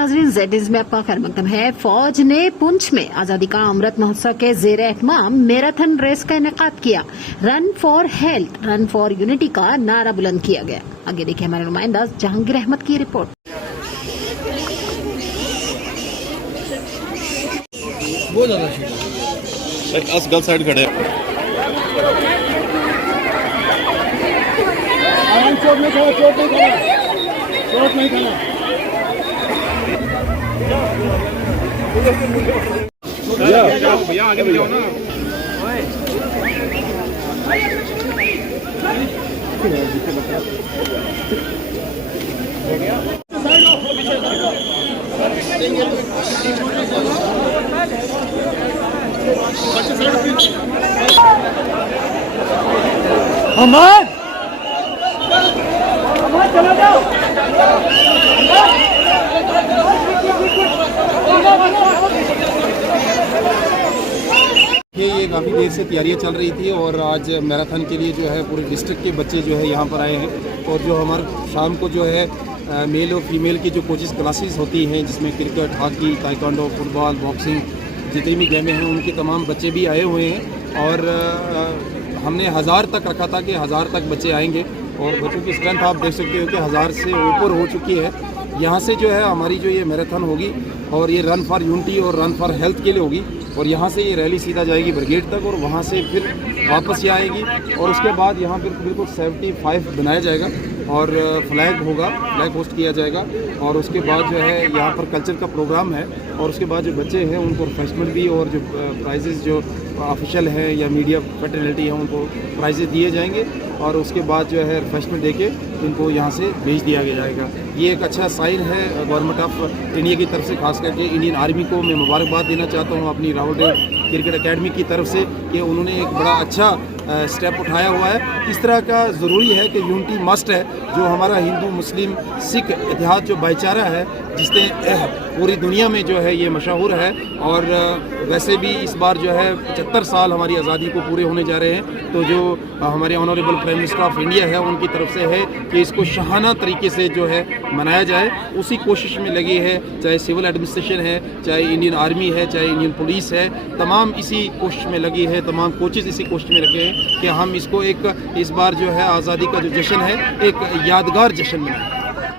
नाजरीन, ज़ेड में आपका खैर मकदम है। फौज ने पुंछ में आज़ादी का अमृत महोत्सव के ज़ेर एहतमाम मैराथन रेस का इनेकाद किया। Run for health, run for unity का नारा बुलंद किया गया। आगे देखिए हमारे नुमाइंदा जहांगीर अहमद की रिपोर्ट। बहुत ज्यादा गर्ल साइड खड़े चोट नहीं खाना भैया आगे भी जाओ ना। अमर चला जाओ। ये काफ़ी देर से तैयारियां चल रही थी और आज मैराथन के लिए जो है पूरे डिस्ट्रिक्ट के बच्चे जो है यहाँ पर आए हैं। और जो हमारे शाम को जो है मेल और फीमेल की जो कोचिंग क्लासेस होती हैं, जिसमें cricket, hockey, taekwondo, football, boxing, जितनी भी गेमें हैं उनके तमाम बच्चे भी आए हुए हैं। और हमने 1000 तक रखा था कि 1000 तक बच्चे आएंगे और बच्चों की स्ट्रेंथ आप देख सकते हो कि 1000 से ऊपर हो चुकी है। यहाँ से जो है हमारी जो ये मैराथन होगी और ये रन फॉर यूनिटी और रन फॉर हेल्थ के लिए होगी। और यहाँ से ये रैली सीधा जाएगी ब्रिगेड तक और वहाँ से फिर वापस यहाँ आएगी। और उसके बाद यहाँ पर बिल्कुल 75 बनाया जाएगा और फ्लैग होगा, फ्लैग होस्ट किया जाएगा। और उसके बाद जो है यहाँ पर कल्चर का प्रोग्राम है और उसके बाद जो बच्चे हैं उनको रिफ्रेशमेंट भी और जो प्राइजेज़ जो ऑफिशियल हैं या मीडिया फैटर्निटी है उनको प्राइजेज़ दिए जाएंगे। और उसके बाद जो है रिफ्रेशमेंट देके इनको यहाँ से भेज दिया जाएगा। ये एक अच्छा साइन है गवर्नमेंट ऑफ इंडिया की तरफ से, खास करके इंडियन आर्मी को मैं मुबारकबाद देना चाहता हूँ अपनी रावलदेव क्रिकेट एकेडमी की तरफ से कि उन्होंने एक बड़ा अच्छा स्टेप उठाया हुआ है। इस तरह का ज़रूरी है कि यूनिटी मस्ट है। जो हमारा हिंदू, मुस्लिम, सिख इतिहाद जो भाईचारा है जिसने पूरी दुनिया में जो है ये मशहूर है। और वैसे भी इस बार जो है 75 साल हमारी आज़ादी को पूरे होने जा रहे हैं। तो जो हमारे honourable prime minister of India है उनकी तरफ से है कि इसको शाहाना तरीके से जो है मनाया जाए, उसी कोशिश में लगी है। चाहे सिविल एडमिनिस्ट्रेशन है, चाहे इंडियन आर्मी है, चाहे इंडियन पुलिस है, तमाम इसी कोशिश में लगी है। तमाम कोचेज़ इसी कोशिश में रखे हैं कि हम इसको एक इस बार जो है आज़ादी का जो जश्न है एक यादगार जश्न बनाएं।